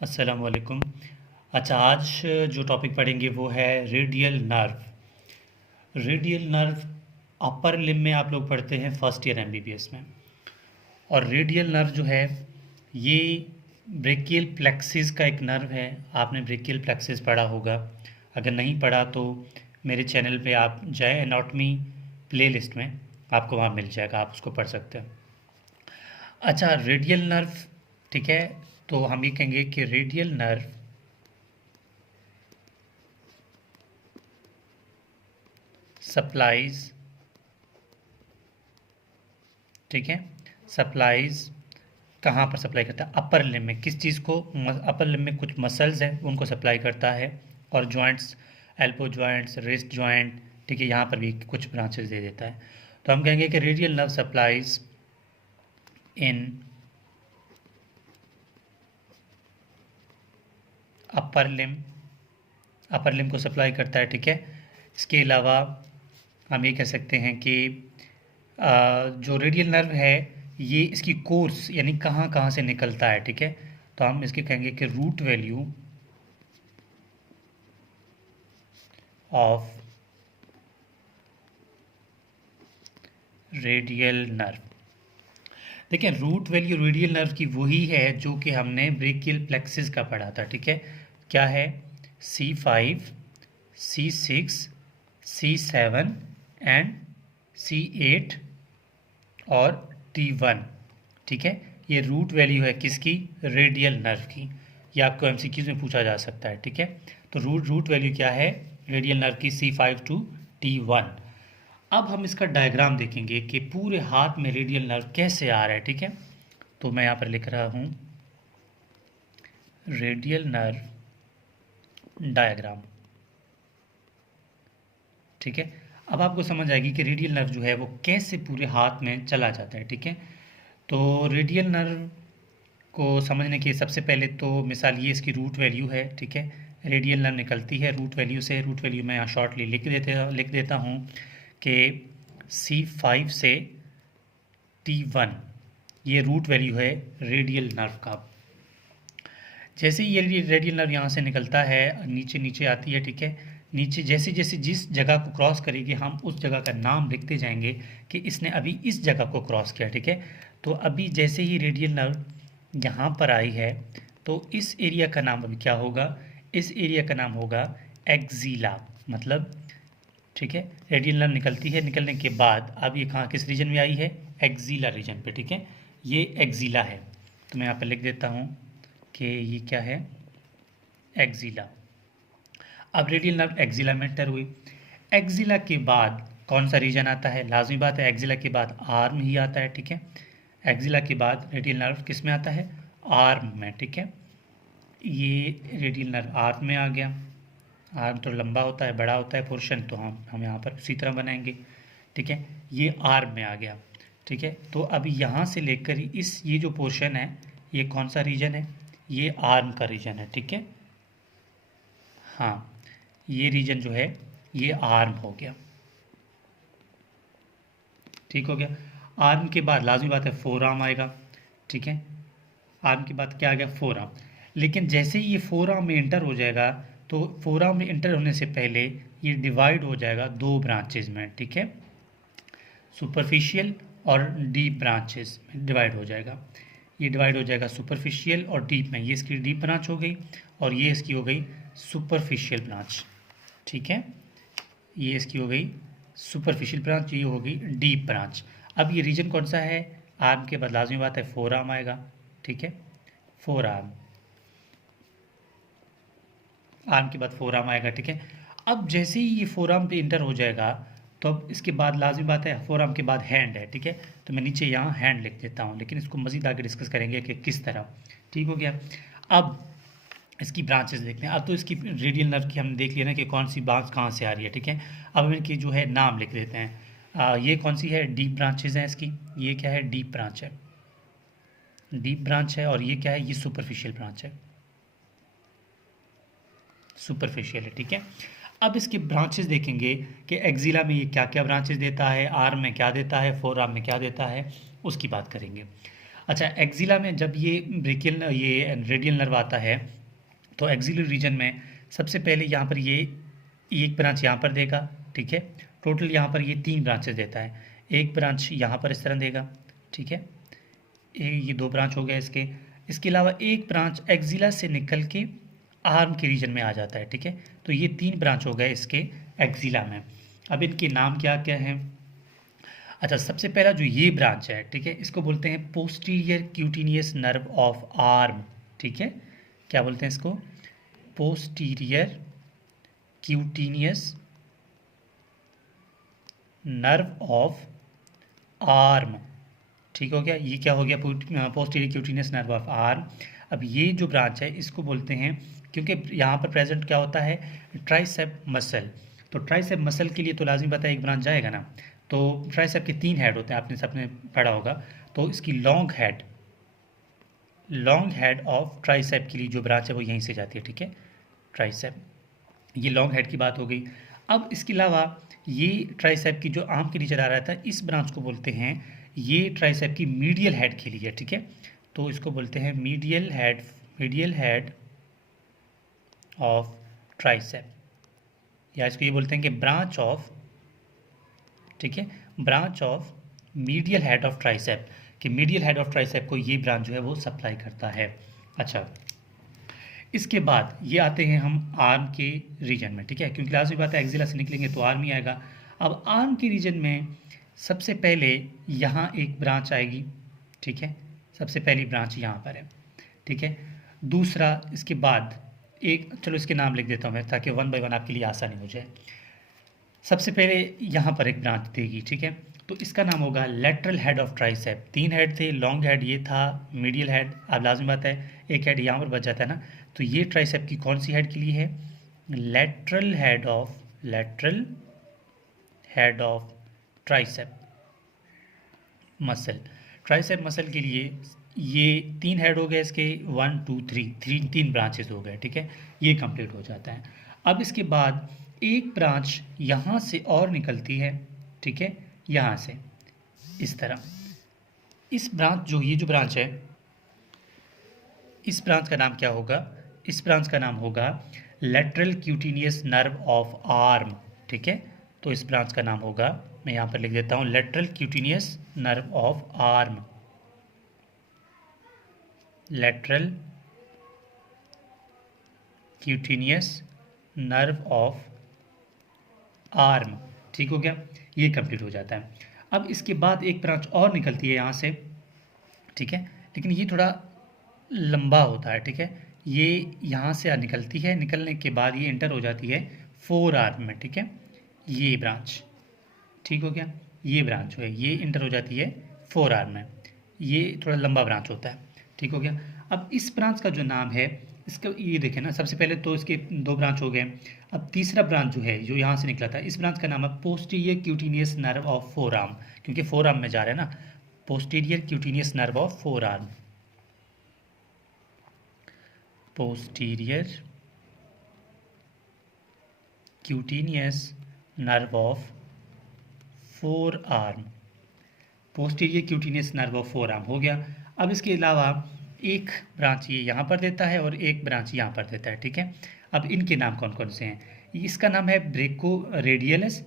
अस्सलाम वालेकुम। अच्छा, आज जो टॉपिक पढ़ेंगे वो है radial nerve. Radial nerve upper limb में आप लोग पढ़ते हैं फर्स्ट ईयर एमबीबीएस में। और रेडियल नर्व जो है ये ब्रेकियल प्लेक्सिस का एक नर्व है। आपने ब्रेकियल प्लेक्सिस पढ़ा होगा, अगर नहीं पढ़ा तो मेरे चैनल पे आप जाए, एनाटॉमी प्लेलिस्ट में आपको वहाँ मिल जाएगा, आप उसको पढ़ सकते हैं। अच्छा, रेडियल नर्व, ठीक है, तो हम ये कहेंगे कि रेडियल नर्व सप्लाइज, ठीक है, सप्लाइज कहाँ पर सप्लाई करता है? अपर लिम्ब में। किस चीज़ को? अपर लिम्ब में कुछ मसल्स हैं उनको सप्लाई करता है, और joints, elbow joints, wrist joint, ठीक है, यहाँ पर भी कुछ ब्रांचेस दे देता है। तो हम कहेंगे कि रेडियल नर्व सप्लाइज इन अपर लिम्ब, अपर लिम्ब को सप्लाई करता है, ठीक है। इसके अलावा हम ये कह सकते हैं कि जो रेडियल नर्व है ये इसकी कोर्स यानी कहाँ कहाँ से निकलता है, ठीक है। तो हम इसके कहेंगे कि root value of radial nerve. देखिए, रूट वैल्यू रेडियल नर्व की वही है जो कि हमने ब्रेकियल प्लेक्सिस का पढ़ा था, ठीक है। क्या है? C5, C6, C7 and C8 और T1, ठीक है। ये रूट वैल्यू है किसकी? रेडियल नर्व की। ये आपको एमसीक्यूज में पूछा जा सकता है, ठीक है। तो रूट वैल्यू क्या है रेडियल नर्व की? C5 to T1। अब हम इसका डायग्राम देखेंगे कि पूरे हाथ में रेडियल नर्व कैसे आ रहा है, ठीक है। तो मैं यहाँ पर लिख रहा हूँ रेडियल नर्व डायग्राम, ठीक है। अब आपको समझ आएगी कि रेडियल नर्व जो है वो कैसे पूरे हाथ में चला जाता है, ठीक है। तो रेडियल नर्व को समझने के सबसे पहले तो मिसाल ये इसकी रूट वैल्यू है, ठीक है। रेडियल नर्व निकलती है रूट वैल्यू से। रूट वैल्यू मैं यहाँ शॉर्टली लिख देता हूँ कि C5 से T1 ये रूट वैल्यू है रेडियल नर्व का। जैसे ये रेडियल नर्व यहाँ से निकलता है, नीचे नीचे आती है, ठीक है। नीचे जैसे जैसे जिस जगह को क्रॉस करेगी हम उस जगह का नाम लिखते जाएंगे कि इसने अभी इस जगह को क्रॉस किया, ठीक है। तो अभी जैसे ही रेडियल नर्व यहाँ पर आई है तो इस एरिया का नाम अभी क्या होगा? इस एरिया का नाम होगा एक्जीला, मतलब, ठीक है। रेडियल नर्व निकलती है, निकलने के बाद अब ये कहाँ किस रीजन में आई है? एक्जीला रीजन पे, ठीक है। ये एक्जीला है, तो मैं यहाँ पर लिख देता हूँ कि ये क्या है? एक्जीला। अब रेडियल नर्व एक्जीला में एंटर हुई। एक्जीला के बाद कौन सा रीजन आता है? लाजमी बात है एक्जीला के बाद आर्म ही आता है, ठीक है। एक्जीला के बाद रेडियल नर्व किस में आता है? आर्म में, ठीक है। ये रेडियल नर्व आर्म में आ गया। आर्म तो लंबा होता है, बड़ा होता है पोर्शन, तो हम यहाँ पर उसी तरह बनाएंगे, ठीक है। ये आर्म में आ गया, ठीक है। तो अब यहाँ से लेकर इस ये जो पोर्शन है ये कौन सा रीजन है? ये आर्म का रीजन है, ठीक है। हाँ, ये रीजन जो है ये आर्म हो गया, ठीक हो गया। आर्म के बाद लाजमी बात है फोर आर्म आएगा, ठीक है। आर्म के बाद क्या आ गया? Four arm. लेकिन जैसे ही ये फोर आर्म में इंटर हो जाएगा तो फोर आर्म में इंटर होने से पहले ये डिवाइड हो जाएगा दो ब्रांचेज में, ठीक है। सुपरफिशियल और डीप ब्रांचेस में डिवाइड हो जाएगा। ये डिवाइड हो जाएगा सुपरफिशियल और डीप में। ये इसकी डीप ब्रांच हो गई और ये इसकी हो गई सुपरफिशियल ब्रांच, ठीक है। ये इसकी हो गई सुपरफिशियल ब्रांच, ये हो गई डीप ब्रांच। अब ये रीजन कौन सा है? आर्म के बाद लाजमी बात है फोर आर्म आएगा, ठीक है। फोर आर्म, आर्म के बाद फोर आर्म आएगा, ठीक है। अब जैसे ही ये फोर आर्म पे इंटर हो जाएगा तो अब इसके बाद लाजमी बात है फोर आर्म के बाद हैंड है, ठीक है। तो मैं नीचे यहाँ हैंड लिख देता हूँ, लेकिन इसको मज़ीद आगे डिस्कस करेंगे कि किस तरह, ठीक हो गया। अब इसकी ब्रांचेस देखते हैं। अब तो इसकी रेडियल नर्व की हमने देख लिया ना कि कौन सी ब्रांच कहाँ से आ रही है, ठीक है। अब हम इनकी जो है नाम लिख देते हैं। ये कौन सी है? डीप ब्रांचेज हैं इसकी। ये क्या है? डीप ब्रांच है, डीप ब्रांच है। और ये क्या है? ये सुपरफिशियल ब्रांच है, सुपरफिशियल है, ठीक है। अब इसके ब्रांचेस देखेंगे कि एक्जीला में ये क्या क्या ब्रांचेस देता है, आर्म में क्या देता है, फोर आर्म में क्या देता है, उसकी बात करेंगे। अच्छा, एक्जिला में जब ये रेडियल नर्व आता है तो एक्सिलरी रीजन में सबसे पहले यहाँ पर ये एक ब्रांच यहाँ पर देगा, ठीक है। टोटल यहाँ पर ये 3 ब्रांचेस देता है। एक ब्रांच यहाँ पर इस तरह देगा, ठीक है। ये 2 ब्रांच हो गए इसके। इसके अलावा एक ब्रांच एक्जिला से निकल के आर्म के रीजन में आ जाता है, ठीक है। तो ये 3 ब्रांच हो गए इसके एक्जिला में। अब इनके नाम क्या क्या हैं? अच्छा, सबसे पहला जो ये ब्रांच है, ठीक है, इसको बोलते हैं posterior cutaneous nerve of arm, ठीक है। क्या बोलते हैं इसको? Posterior cutaneous nerve of arm, ठीक हो गया। ये क्या हो गया? Posterior cutaneous nerve of arm. अब ये जो ब्रांच है इसको बोलते हैं, क्योंकि यहाँ पर प्रेजेंट क्या होता है, ट्राइसेप मसल। तो ट्राइसेप मसल के लिए तो लाजमी पता है एक ब्रांच जाएगा ना। तो ट्राइसेप के 3 हेड होते हैं, आपने सबने पढ़ा होगा। तो इसकी लॉन्ग हेड ऑफ ट्राइसेप के लिए जो ब्रांच है वो यहीं से जाती है, ठीक है, ट्राइसेप। ये लॉन्ग हेड की बात हो गई। अब इसके अलावा ये ट्राइसेप की जो आर्म के नीचे आ रहा था, इस ब्रांच को बोलते हैं, ये ट्राइसेप की मीडियल हेड के लिए, ठीक है। तो इसको बोलते हैं मीडियल हेड ऑफ ट्राइसेप, या इसको ये बोलते हैं कि ब्रांच ऑफ, ठीक है, branch of medial head of tricep, कि मीडियल हेड ऑफ ट्राइसेप को ये ब्रांच जो है वो सप्लाई करता है। अच्छा, इसके बाद ये आते हैं हम आर्म के रीजन में, ठीक है, क्योंकि लाजमी बात है एक्जिला से निकलेंगे तो आर्म ही आएगा। अब आर्म के रीजन में सबसे पहले यहाँ एक ब्रांच आएगी, ठीक है, सबसे पहली ब्रांच यहाँ पर है, ठीक है। दूसरा, इसके बाद एक, चलो इसके नाम लिख देता हूँ मैं ताकि 1 बाय 1 आपके लिए आसानी हो जाए। सबसे पहले यहाँ पर एक ब्रांच देगी, ठीक है। तो इसका नाम होगा lateral head of tricep. 3 head थे, लॉन्ग हेड ये था, मीडियल हेड, अब लाजमी बात है एक हेड यहाँ पर बच जाता है ना। तो ये ट्राइसेप की कौन सी हेड के लिए है? Lateral head of tricep muscle. Tricep muscle के लिए ये 3 हेड हो गए इसके, 1 2 3 3 ब्रांचेस हो गए, ठीक है। ये कंप्लीट हो जाता है। अब इसके बाद एक ब्रांच यहाँ से और निकलती है, ठीक है, यहाँ से इस तरह। इस ब्रांच ये जो ब्रांच है, इस ब्रांच का नाम क्या होगा? इस ब्रांच का नाम होगा lateral cutaneous nerve of arm, ठीक है। तो इस ब्रांच का नाम होगा, मैं यहाँ पर लिख देता हूँ, lateral cutaneous nerve of arm, lateral cutaneous nerve of arm, ठीक हो गया। ये कंप्लीट हो जाता है। अब इसके बाद एक ब्रांच और निकलती है यहाँ से, ठीक है, लेकिन ये थोड़ा लंबा होता है, ठीक है। ये यहाँ से निकलती है, निकलने के बाद ये इंटर हो जाती है 4 आर्म में, ठीक है, ये ब्रांच, ठीक हो गया। ये ब्रांच जो है ये इंटर हो जाती है 4 आर्म में, ये थोड़ा लंबा ब्रांच होता है, ठीक हो गया। अब इस ब्रांच का जो नाम है, इसका ये देखें ना, सबसे पहले तो इसके 2 ब्रांच हो गए। अब तीसरा ब्रांच जो है, जो यहाँ से निकला था, इस ब्रांच का नाम है posterior cutaneous nerve of 4 arm, क्योंकि 4 आर्म में जा रहा है ना, posterior cutaneous nerve of 4 arm, posterior cutaneous nerve of 4 arm, posterior cutaneous nerve of 4 arm हो गया। अब इसके अलावा एक ब्रांच ये यहाँ पर देता है और एक ब्रांच यहाँ पर देता है, ठीक है। अब इनके नाम कौन कौन से हैं? इसका नाम है ब्रेको रेडियलिस,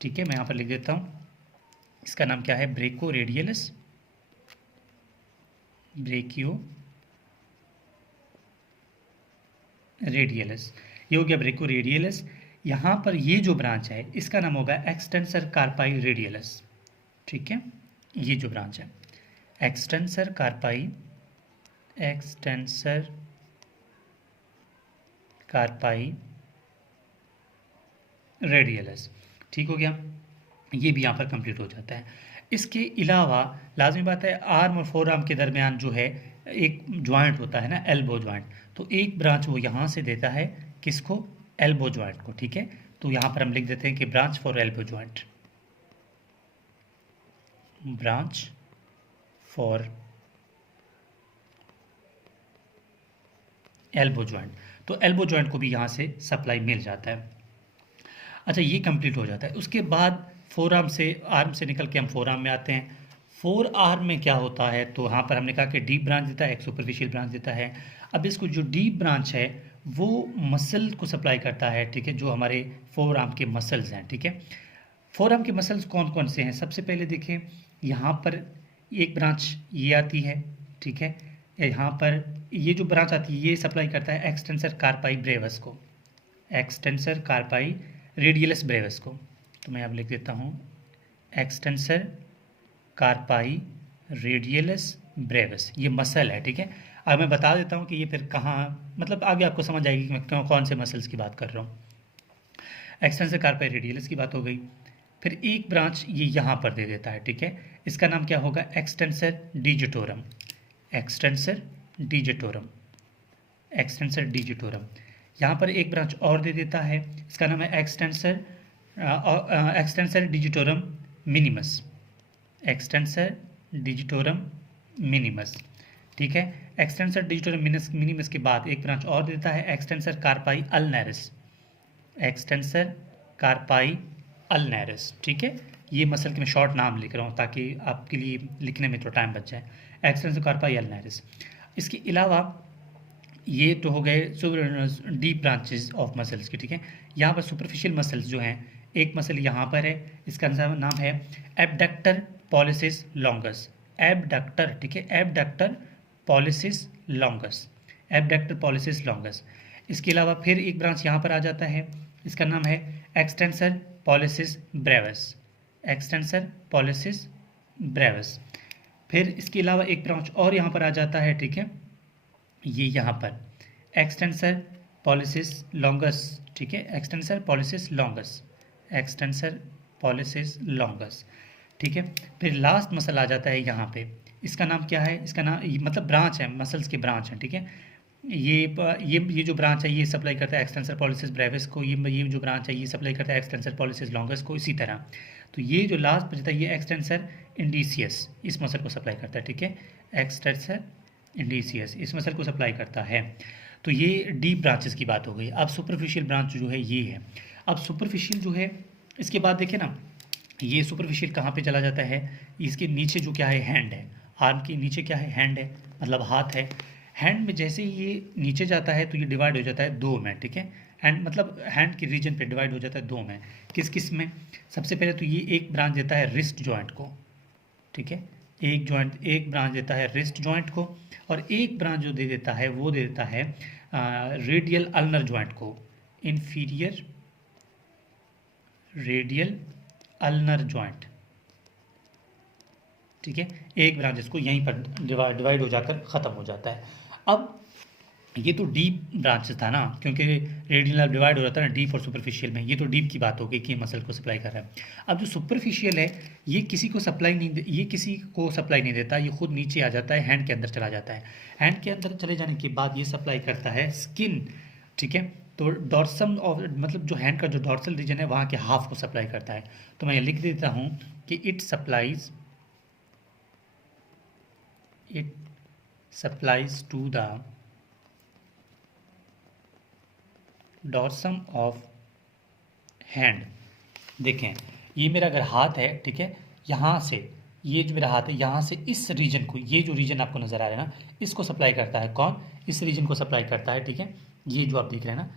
ठीक है, मैं यहाँ पर लिख देता हूँ। इसका नाम क्या है? ब्रेको रेडियलिस, ब्रेकियो रेडियलिस, ये हो गया ब्रेको रेडियलिस। यहाँ पर ये जो ब्रांच है इसका नाम होगा एक्सटेंसर कार्पाई रेडियलिस, ठीक है। ये जो ब्रांच है एक्सटेंसर कार्पाई रेडियलिस, ठीक हो गया। ये भी यहाँ पर कंप्लीट हो जाता है। इसके अलावा लाजमी बात है आर्म और फोर आर्म के दरमियान जो है एक जॉइंट होता है ना, एल्बो जॉइंट, तो एक ब्रांच वो यहाँ से देता है, किसको? एल्बो जॉइंट को, ठीक है। तो यहाँ पर हम लिख देते हैं कि branch for elbow joint, branch for elbow joint. तो एल्बो जॉइंट को भी यहाँ से सप्लाई मिल जाता है। अच्छा, ये कंप्लीट हो जाता है। उसके बाद फोर आर्म से निकल के हम फोर आर्म में आते हैं। फोर आर्म में क्या होता है, तो यहाँ पर हमने कहा कि डीप ब्रांच देता है, एक सुपरफिशियल ब्रांच देता है। अब इसको जो डीप ब्रांच है वो मसल को सप्लाई करता है, ठीक है, जो हमारे फोर आर्म के मसल्स हैं, ठीक है। फोर आर्म के मसल्स कौन कौन से हैं, सबसे पहले देखें, यहाँ पर एक ब्रांच ये आती है, ठीक है, यहाँ पर ये जो ब्रांच आती है ये सप्लाई करता है एक्सटेंसर कार्पाई ब्रेवस को, एक्सटेंसर कार्पाई रेडियलिस ब्रेवस को। तो मैं अब लिख देता हूँ एक्सटेंसर कार्पाई रेडियलिस ब्रेवस, ये मसल है, ठीक है। अब मैं बता देता हूँ कि ये फिर कहाँ, मतलब आगे आपको समझ आएगी कि मैं कौन से मसल्स की बात कर रहा हूँ। एक्सटेंसर कार्पाई रेडियलिस की बात हो गई, फिर एक ब्रांच ये यहाँ पर दे देता है, ठीक है, इसका नाम क्या होगा, extensor digitorum, extensor digitorum, extensor digitorum. यहाँ पर एक ब्रांच और दे देता है, इसका नाम है extensor digitorum minimus, extensor digitorum minimus, ठीक है। एक्सटेंसर डिजिटोरम मिनिमस के बाद एक ब्रांच और देता है एक्सटेंसर कार्पाई अल्नैरिस, एक्सटेंसर कार्पाई अल्नैरिस, ठीक है। ये मसल के मैं शॉर्ट नाम लिख रहा हूँ ताकि आपके लिए लिखने में थोड़ा टाइम बच जाए, एक्सटेंसर कार्पाई अल्नैरिस। इसके अलावा ये तो हो गए डीप ब्रांचेस ऑफ मसल्स की, ठीक है। यहाँ पर सुपरफिशियल मसल्स जो हैं, एक मसल यहाँ पर है, इसका नाम है एबडक्टर पॉलिसिस लॉन्गस, एबडक्टर, ठीक है, abductor pollicis longus, abductor pollicis longus. इसके अलावा फिर एक ब्रांच यहाँ पर आ जाता है, इसका नाम है एक्सटेंसर पॉलिसिस ब्रेवस, एक्सटेंसर पॉलिसिस ब्रेवस। फिर इसके अलावा एक ब्रांच और यहाँ पर आ जाता है, ठीक है, ये यहाँ पर एक्सटेंसर पॉलिसिस लॉन्गस, ठीक है, extensor pollicis longus, extensor pollicis longus, ठीक है। फिर लास्ट मसल आ जाता है यहाँ पे, इसका नाम क्या है, इसका नाम मतलब ब्रांच है, मसल्स के ब्रांच हैं, ठीक है। ये जो ब्रांच है ये सप्लाई करता है एक्सटेंसर पॉलिसिस ब्रेविस को, ये जो ब्रांच है ये सप्लाई करता है एक्सटेंसर पॉलिसिस लॉन्गस को, इसी तरह। तो ये जो लास्ट बचता है ये एक्सटेंसर इंडिसियस इस मसल को सप्लाई करता है, ठीक है, एक्सटेंसर इंडिसियस इस मसल को सप्लाई करता है। तो ये डीप ब्रांचेस की बात हो गई। अब सुपरफिशियल ब्रांच जो है ये है। अब सुपरफिशियल जो है इसके बाद देखें ना, ये सुपरफिशियल कहाँ पे चला जाता है, इसके नीचे जो क्या है हैंड है, आर्म के नीचे क्या है हैंड है, मतलब हाथ है। हैंड में जैसे ही ये नीचे जाता है तो ये डिवाइड हो जाता है दो में, ठीक है। हैंड मतलब हैंड के रीजन पे डिवाइड हो जाता है दो में, किस किस में, सबसे पहले तो ये एक ब्रांच देता है रिस्ट जॉइंट को, ठीक है, एक ब्रांच देता है रिस्ट जॉइंट को, और एक ब्रांच जो दे देता है वो दे देता है रेडियल अल्नर जॉइंट को, इन्फीरियर रेडियल अल्नर जॉइंट, ठीक है। एक ब्रांच इसको यहीं पर डिवाइड हो जाकर ख़त्म हो जाता है। अब ये तो डीप ब्रांचेस था ना, क्योंकि रेडियल नर्व डिवाइड हो जाता है ना डीप और सुपरफिशियल में, ये तो डीप की बात हो गई कि ये मसल को सप्लाई कर रहा है। अब जो सुपरफिशियल है ये किसी को सप्लाई नहीं देता, ये खुद नीचे आ जाता है, हैंड के अंदर चला जाता है। हैंड के अंदर चले जाने के बाद ये सप्लाई करता है स्किन, ठीक है। तो डॉर्सम ऑफ मतलब जो हैंड का जो डॉर्सल रीजन है वहाँ के हाफ को सप्लाई करता है। तो मैं ये लिख देता हूँ कि it supplies to the dorsum of hand. देखें ये मेरा अगर हाथ है, ठीक है, यहाँ से ये जो मेरा हाथ है यहाँ से इस रीजन को, ये जो रीजन आपको नज़र आ रहा है ना, इसको सप्लाई करता है कौन, इस रीजन को सप्लाई करता है, ठीक है। ये जो आप देख रहे हैं ना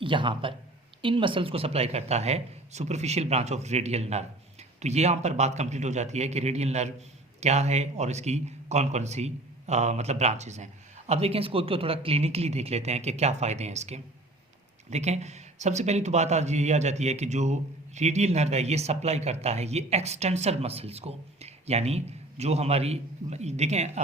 यहाँ पर इन मसल्स को सप्लाई करता है superficial branch of radial nerve. तो ये यहाँ पर बात कंप्लीट हो जाती है कि रेडियल नर्व क्या है और इसकी कौन कौन सी मतलब ब्रांचेस हैं। अब देखें इसको थोड़ा क्लिनिकली देख लेते हैं कि क्या फ़ायदे हैं इसके। देखें सबसे पहली तो बात आज ये आ जाती है कि जो रेडियल नर्व है ये सप्लाई करता है ये एक्सटेंसर मसल्स को, यानी जो हमारी देखें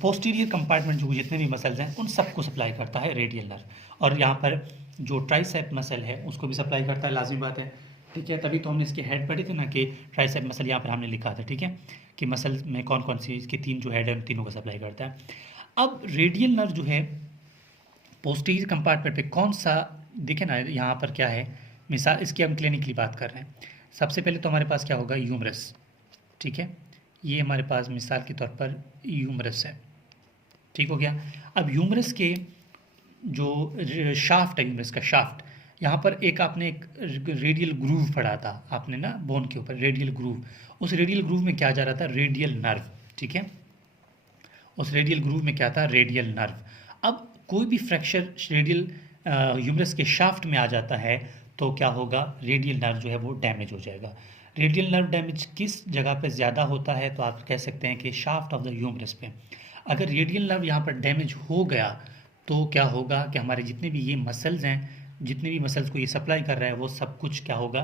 पोस्टीरियर कंपार्टमेंट जो जितने भी मसल्स हैं उन सबको सप्लाई करता है रेडियल नर्व। और यहाँ पर जो ट्राइसेप मसल है उसको भी सप्लाई करता है, लाजिमी बात है, ठीक है। तभी तो हमने इसके हेड पढ़े थे ना कि ट्राइसेप मसल यहाँ पर हमने लिखा था, ठीक है, कि मसल में कौन कौन सी इसके तीन जो हेड है उन तीनों को सप्लाई करता है। अब रेडियल नर्व जो है पोस्टीरियर कंपार्टमेंट पे कौन सा, देखें ना यहाँ पर क्या है, मिसाल इसकी हम क्लिनिकली बात कर रहे हैं। सबसे पहले तो हमारे पास क्या होगा यूमरस, ठीक है, ये हमारे पास मिसाल के तौर पर यूमरस है, ठीक हो गया। अब यूमरस के जो शाफ्ट है, यूमरस का शाफ्ट यहाँ पर एक आपने एक रेडियल ग्रूव पढ़ा था आपने ना, बोन के ऊपर रेडियल ग्रूव। उस रेडियल ग्रूव में क्या जा रहा था? रेडियल नर्व, ठीक है। उस रेडियल ग्रूव में क्या था? Radial nerve. अब कोई भी फ्रैक्चर रेडियल ह्यूमरस के शाफ्ट में आ जाता है तो क्या होगा? रेडियल नर्व जो है वो डैमेज हो जाएगा। रेडियल नर्व डैमेज किस जगह पे ज़्यादा होता है? तो आप कह सकते हैं कि शाफ्ट ऑफ द ह्यूमरस पे। अगर रेडियल नर्व यहाँ पर डैमेज हो गया तो क्या होगा कि हमारे जितने भी ये मसल्स हैं, जितने भी मसल्स को ये सप्लाई कर रहा है, वो सब कुछ क्या होगा?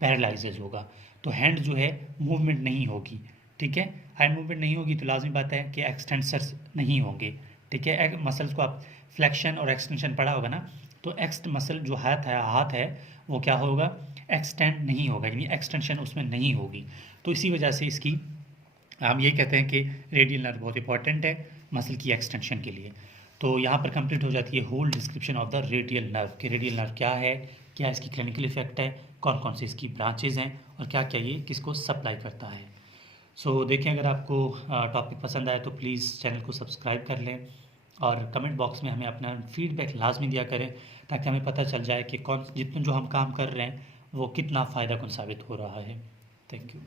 पैरालाइजेज होगा। तो हैंड जो है मूवमेंट नहीं होगी, ठीक है। हैंड मूवमेंट नहीं होगी तो लाजमी बात है कि एक्सटेंसर्स नहीं होंगे, ठीक है। मसल्स को आप फ्लेक्शन और एक्सटेंशन पढ़ा होगा ना, तो एक्स्ट मसल जो हाथ है वो क्या होगा? एक्सटेंड नहीं होगा, यानी एक्सटेंशन उसमें नहीं होगी। तो इसी वजह से इसकी हम ये कहते हैं कि रेडियल नर्व बहुत इंपॉर्टेंट है मसल की एक्सटेंशन के लिए। तो यहाँ पर कंप्लीट हो जाती है whole description of the radial nerve कि रेडियल नर्व क्या है, क्या इसकी क्लिनिकल इफेक्ट है, कौन कौन से इसकी ब्रांचेज हैं और क्या क्या ये किसको सप्लाई करता है। सो देखें, अगर आपको टॉपिक पसंद आए तो प्लीज़ चैनल को सब्सक्राइब कर लें और कमेंट बॉक्स में हमें अपना फीडबैक लाजमी दिया करें ताकि हमें पता चल जाए कि कौन जितना जो हम काम कर रहे हैं वो कितना फ़ायदा कौन साबित हो रहा है। Thank you.